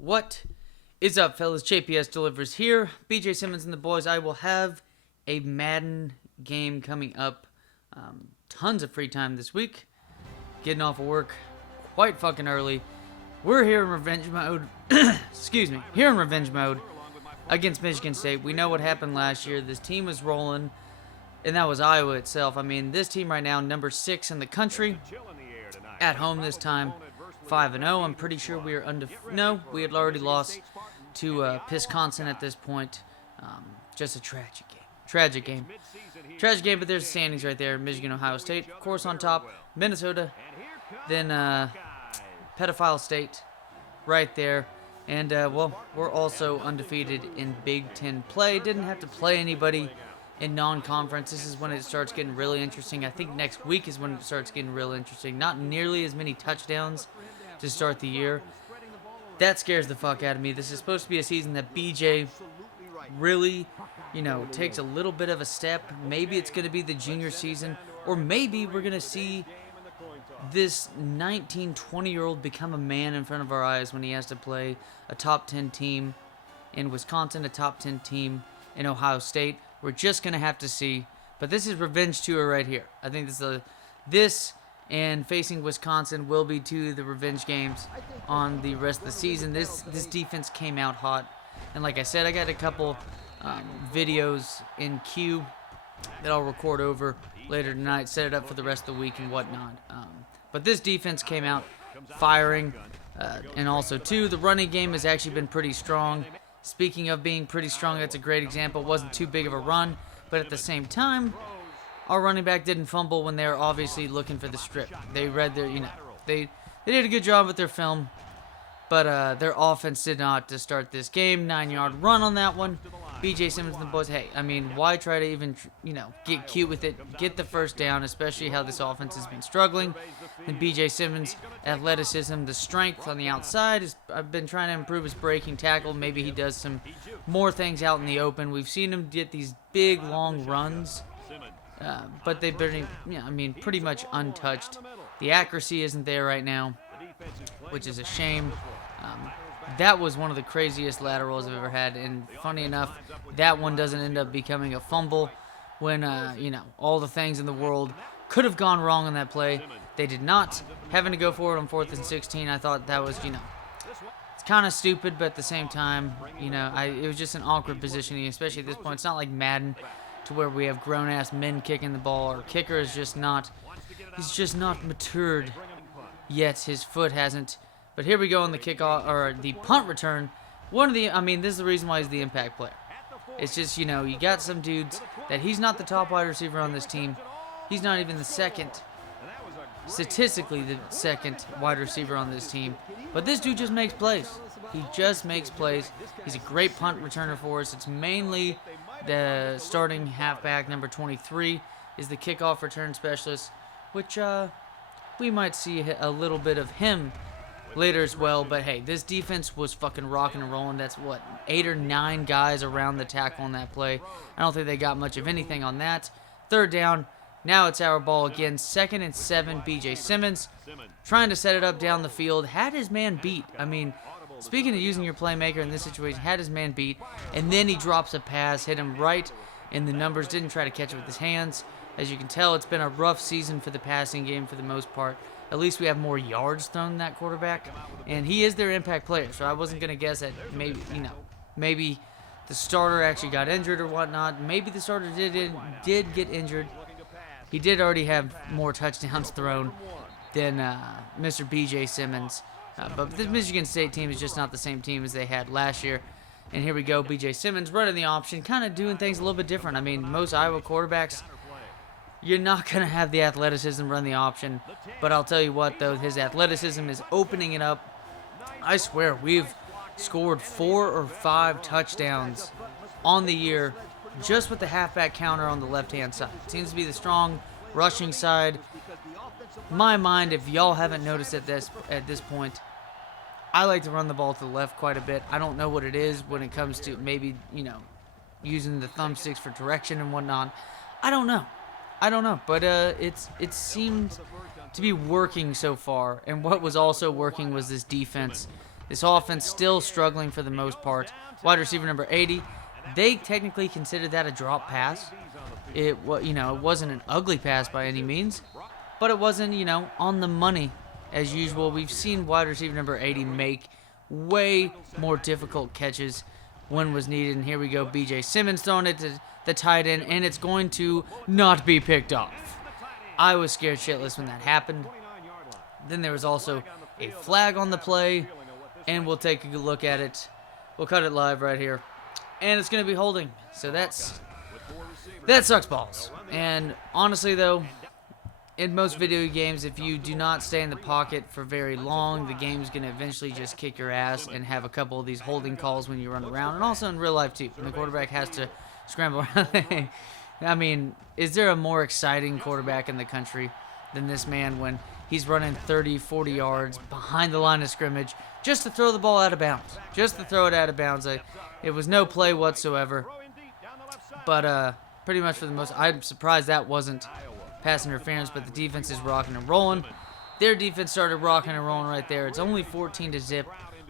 What is up, fellas? JPS delivers here. BJ Simmons and the boys. I will have a Madden game coming up. Tons of free time this week. Getting off of work quite fucking early. We're here in revenge mode. Excuse me. Here in revenge mode against Michigan State. We know what happened last year. This team was rolling, and that was Iowa itself. I mean, this team right now, number 6 in the country. At home this time, 5-0. I'm pretty sure we are No, we had already lost to Wisconsin at this point. Just a tragic game. Tragic game, but there's the standings right there. Michigan, Ohio State, of course, on top. Minnesota, then Pedophile State right there. And, well, we're also undefeated in Big Ten play. Didn't have to play anybody in non-conference. This is when it starts getting really interesting. I think next week is when it starts getting real interesting. Not nearly as many touchdowns to start the year. That scares the fuck out of me. This is supposed to be a season that BJ really, takes a little bit of a step. Maybe it's going to be the junior season, or maybe we're going to see this 19, 20-year-old become a man in front of our eyes when he has to play a top 10 team in Wisconsin, a top 10 team in Ohio State. We're just going to have to see. But this is revenge tour right here. I think this and facing Wisconsin will be two of the revenge games on the rest of the season. This defense came out hot. And like I said, I got a couple videos in queue that I'll record over later tonight, set it up for the rest of the week and whatnot. But this defense came out firing. And also, too, the running game has actually been pretty strong. Speaking of being pretty strong, that's a great example. It wasn't too big of a run, but at the same time, our running back didn't fumble when they were obviously looking for the strip. They read their, they did a good job with their film, but their offense did not to start this game. 9-yard run on that one. BJ Simmons and the boys, hey, I mean, why try to even, get cute with it, get the first down, especially how this offense has been struggling. And BJ Simmons' athleticism, the strength on the outside, I've been trying to improve his breaking tackle. Maybe he does some more things out in the open. We've seen him get these big, long runs, but they've been, pretty much untouched. The accuracy isn't there right now, which is a shame. That was one of the craziest laterals I've ever had, and funny enough, that one doesn't end up becoming a fumble when, all the things in the world could have gone wrong on that play. They did not. Having to go for it on 4th and 16, I thought that was, it's kind of stupid, but at the same time, it was just an awkward positioning, especially at this point. It's not like Madden to where we have grown-ass men kicking the ball. Our kicker is just not, he's just not matured yet. His foot hasn't. But here we go on the kickoff, or the punt return. This is the reason why he's the impact player. It's just, you got some dudes that he's not the top wide receiver on this team. He's not even statistically the second wide receiver on this team. But this dude just makes plays. He just makes plays. He's a great punt returner for us. It's mainly the starting halfback, number 23, is the kickoff return specialist, which we might see a little bit of him later as well. But hey, this defense was fucking rocking and rolling. That's 8 or 9 guys around the tackle on that play. I don't think they got much of anything on that. 3rd down. Now it's our ball again. 2nd and 7. BJ Simmons trying to set it up down the field. Had his man beat. Speaking of using your playmaker in this situation, had his man beat. And then he drops a pass. Hit him right in the numbers. Didn't try to catch it with his hands. As you can tell, it's been a rough season for the passing game for the most part. At least we have more yards thrown than that quarterback. And he is their impact player. So I wasn't going to guess that maybe the starter actually got injured or whatnot. Maybe the starter did get injured. He did already have more touchdowns thrown than Mr. BJ Simmons. But this Michigan State team is just not the same team as they had last year. And here we go, BJ Simmons running the option, kind of doing things a little bit different. Most Iowa quarterbacks, you're not going to have the athleticism run the option. But I'll tell you what, though, his athleticism is opening it up. I swear, we've scored 4 or 5 touchdowns on the year just with the halfback counter on the left-hand side. It seems to be the strong rushing side. My mind, if y'all haven't noticed at this point, I like to run the ball to the left quite a bit. I don't know what it is when it comes to maybe, using the thumbsticks for direction and whatnot. I don't know, but it seemed to be working so far. And what was also working was this defense This offense still struggling for the most part. Wide receiver number 80, they technically consider that a drop pass. It wasn't an ugly pass by any means, but it wasn't, on the money as usual. We've seen wide receiver number 80 make way more difficult catches when was needed. And here we go, BJ Simmons throwing it to the tight end, and it's going to not be picked off. I was scared shitless when that happened. Then there was also a flag on the play, and we'll take a good look at it. We'll cut it live right here, and it's going to be holding. So that sucks balls. And honestly, though, in most video games, if you do not stay in the pocket for very long, the game's going to eventually just kick your ass and have a couple of these holding calls when you run around. And also in real life, too, when the quarterback has to scramble around. I mean, is there a more exciting quarterback in the country than this man when he's running 30, 40 yards behind the line of scrimmage just to throw the ball out of bounds? Just to throw it out of bounds. It was no play whatsoever. But pretty much for the most, I'm surprised that wasn't pass interference, but the defense is rocking and rolling. Their defense started rocking and rolling right there. It's only 14-0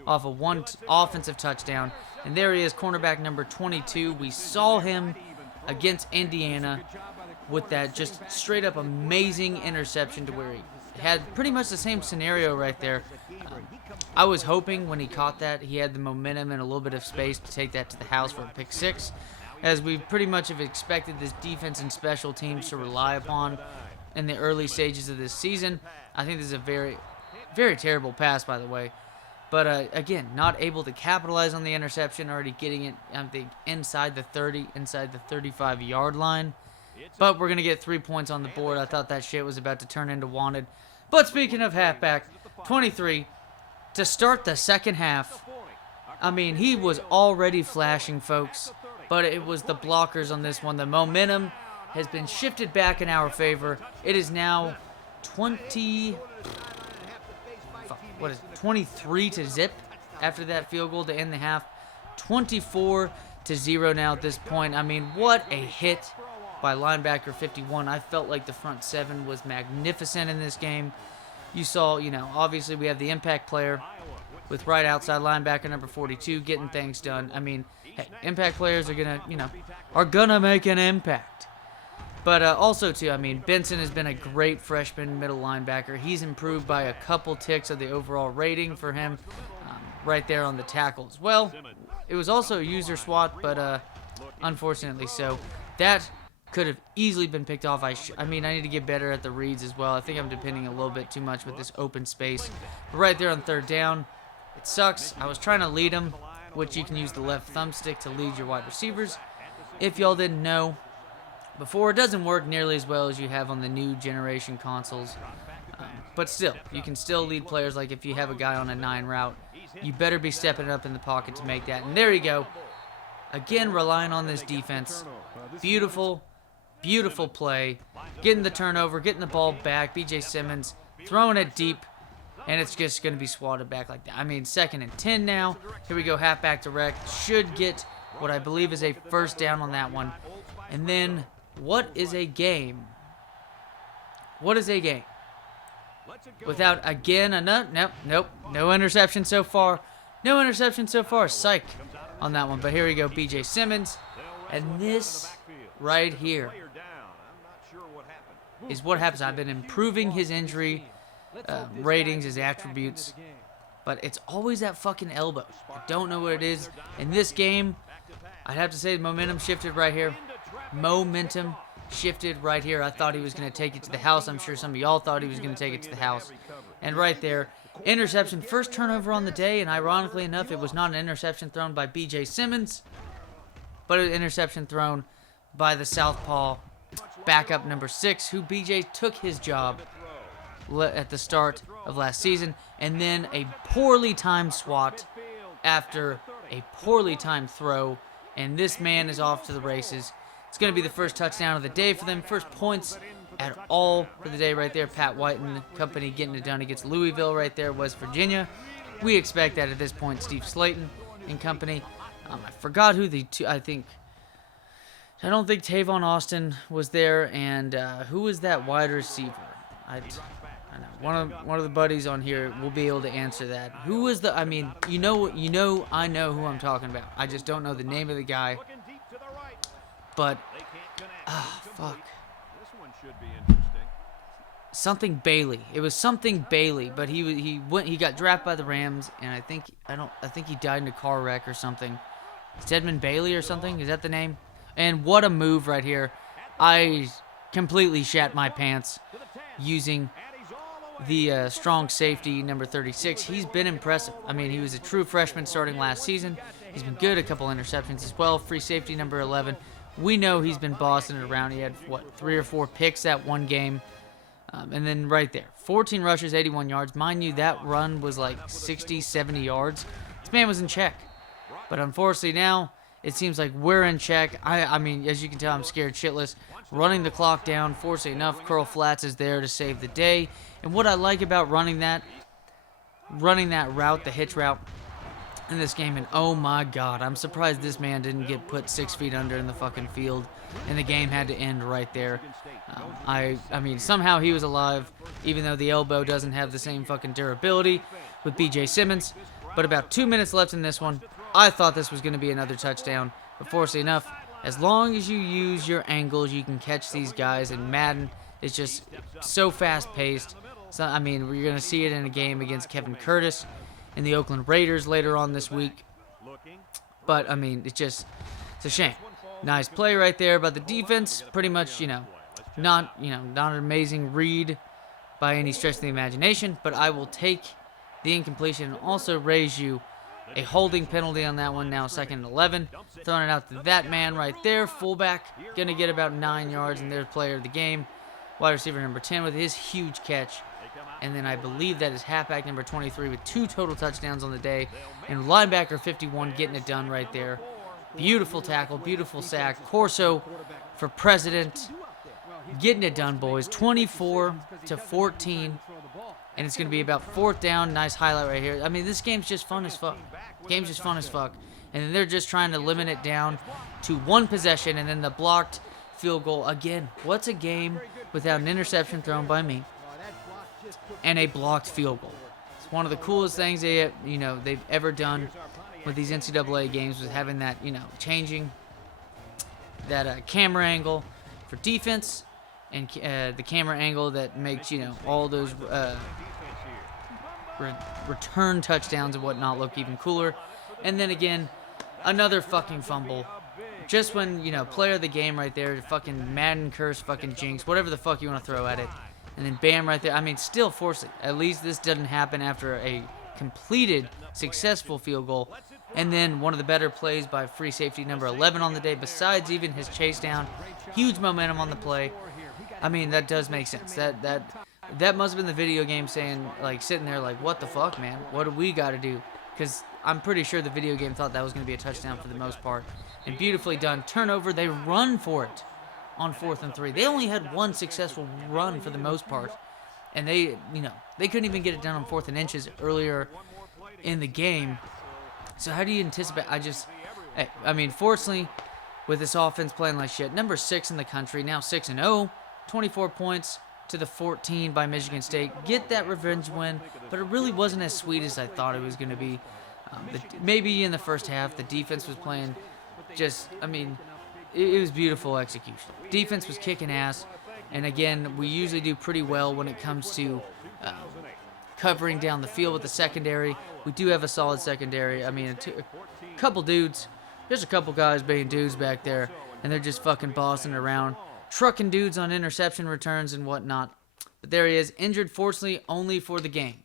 off of one offensive touchdown. And there he is, cornerback number 22. We saw him against Indiana with that just straight up amazing interception to where he had pretty much the same scenario right there. I was hoping when he caught that, he had the momentum and a little bit of space to take that to the house for a pick six, as we pretty much have expected this defense and special teams to rely upon in the early stages of this season. I think this is a very, very terrible pass, by the way. But again, not able to capitalize on the interception, already getting it, I think, inside the 30, inside the 35-yard line. But we're going to get 3 points on the board. I thought that shit was about to turn into wanted. But speaking of halfback, 23, to start the second half, I mean, he was already flashing, folks. But it was the blockers on this one. The momentum has been shifted back in our favor. It is now 23-0 after that field goal to end the half. 24-0 now at this point. I mean, what a hit by linebacker 51. I felt like the front seven was magnificent in this game. You saw, obviously we have the impact player with right outside linebacker number 42 getting things done. I mean, hey, impact players are gonna make an impact. But also, too, I mean, Benson has been a great freshman middle linebacker. He's improved by a couple ticks of the overall rating for him right there on the tackle as well. It was also a user swat, but unfortunately so. That could have easily been picked off. I mean, I need to get better at the reads as well. I think I'm depending a little bit too much with this open space. But right there on third down, it sucks. I was trying to lead him, which you can use the left thumbstick to lead your wide receivers. If y'all didn't know, before, it doesn't work nearly as well as you have on the new generation consoles. But still, you can still lead players. Like if you have a guy on a 9 route, you better be stepping up in the pocket to make that. And there you go. Again, relying on this defense. Beautiful, beautiful play. Getting the turnover, getting the ball back. BJ Simmons throwing it deep. And it's just going to be swatted back like that. I mean, 2nd and 10 now. Here we go, halfback direct. Should get what I believe is a first down on that one. And then, what is a game? What is a game? Without, again, nope. No interception so far. No interception so far. Psych on that one. But here we go, BJ Simmons. And this right here is what happens. I've been improving his injury ratings, his attributes, but it's always that fucking elbow. I don't know what it is. In this game, I'd have to say the momentum shifted right here. Momentum shifted right here. I thought he was going to take it to the house. I'm sure some of y'all thought he was going to take it to the house. And right there, interception, first turnover on the day, and ironically enough, it was not an interception thrown by BJ Simmons, but an interception thrown by the southpaw backup number 6, who BJ took his job at the start of last season, and then a poorly timed swat after a poorly timed throw, and this man is off to the races. It's going to be the first touchdown of the day for them, first points at all for the day right there. Pat White and company getting it done against Louisville right there, West Virginia. We expect that at this point. Steve Slayton and company. I forgot who the two, I don't think Tavon Austin was there, and who was that wide receiver? I know. One of the buddies on here will be able to answer that. Who was the? I mean, I know who I'm talking about. I just don't know the name of the guy. But, fuck. Something Bailey. It was something Bailey, but he got drafted by the Rams, and I think he died in a car wreck or something. Stedman Bailey or something? Is that the name? And what a move right here. I completely shat my pants using the strong safety, number 36. He's been impressive. I mean, he was a true freshman starting last season. He's been good, a couple interceptions as well. Free safety, number 11. We know he's been bossing it around. He had, 3 or 4 picks that one game. And then right there, 14 rushes, 81 yards. Mind you, that run was like 60, 70 yards. This man was in check. But unfortunately now, it seems like we're in check. I mean, as you can tell, I'm scared shitless. Running the clock down. Fortunately enough, Curl Flats is there to save the day. And what I like about running that route, the hitch route, in this game, and oh my god, I'm surprised this man didn't get put 6 feet under in the fucking field, and the game had to end right there. I mean, somehow he was alive, even though the elbow doesn't have the same fucking durability with BJ Simmons. But about 2 minutes left in this one. I thought this was going to be another touchdown, but fortunately enough, as long as you use your angles, you can catch these guys, and Madden is just so fast-paced. So, I mean, we're going to see it in a game against Kevin Curtis and the Oakland Raiders later on this week. But, I mean, it's a shame. Nice play right there, but the defense, pretty much, not an amazing read by any stretch of the imagination, but I will take the incompletion and also raise you a holding penalty on that one. Now 2nd and 11. Throwing it out to that man right there. Fullback. Going to get about 9 yards, and there's player of the game. Wide receiver number 10 with his huge catch. And then I believe that is halfback number 23 with 2 total touchdowns on the day. And linebacker 51 getting it done right there. Beautiful tackle. Beautiful sack. Corso for president. Getting it done, boys. 24-14. And it's going to be about 4th down. Nice highlight right here. I mean, this game's just fun as fuck. Game's just fun as fuck. And then they're just trying to limit it down to 1 possession. And then the blocked field goal. Again, what's a game without an interception thrown by me and a blocked field goal? It's one of the coolest things they've ever done with these NCAA games, was having that, changing that camera angle for defense, and the camera angle that makes, all those return touchdowns and whatnot look even cooler. And then again, another fucking fumble. Just when, player of the game right there, fucking Madden curse, fucking jinx, whatever the fuck you want to throw at it. And then bam right there. I mean, still forcing. At least this doesn't happen after a completed, successful field goal. And then one of the better plays by free safety number 11 on the day, besides even his chase down. Huge momentum on the play. I mean, that does make sense. That must have been the video game saying, like, sitting there like, what the fuck, man? What do we got to do? Because I'm pretty sure the video game thought that was going to be a touchdown for the most part. And beautifully done. Turnover, they run for it on 4th and 3. They only had 1 successful run for the most part. And they couldn't even get it done on 4th and inches earlier in the game. So how do you anticipate? Fortunately, with this offense playing like shit, number 6 in the country, now 6-0, 24 points to the 14 by Michigan State. Get that revenge win, but it really wasn't as sweet as I thought it was going to be. Maybe in the first half, the defense was playing it was beautiful execution. Defense was kicking ass, and again, we usually do pretty well when it comes to covering down the field with the secondary. We do have a solid secondary. I mean, a couple dudes. There's a couple guys being dudes back there, and they're just fucking bossing around, trucking dudes on interception returns and whatnot. But there he is, injured, fortunately, only for the game.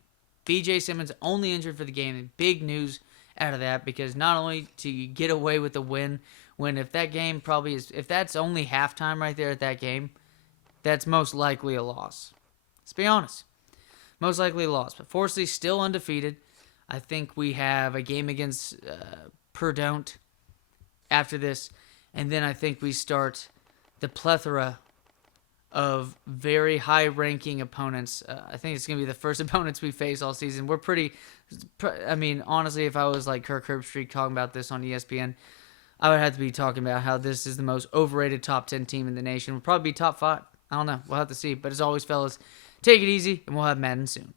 BJ Simmons only injured for the game, and big news out of that, because not only to get away with the win, when if that game if that's only halftime right there at that game, that's most likely a loss. Let's be honest. Most likely a loss, but fortunately still undefeated. I think we have a game against Purdue after this, and then I think we start the plethora of very high-ranking opponents. I think it's going to be the first opponents we face all season. We're honestly, if I was like Kirk Herbstreit talking about this on ESPN, I would have to be talking about how this is the most overrated top 10 team in the nation. We'll probably be top 5. I don't know. We'll have to see. But as always, fellas, Take it easy, and we'll have Madden soon.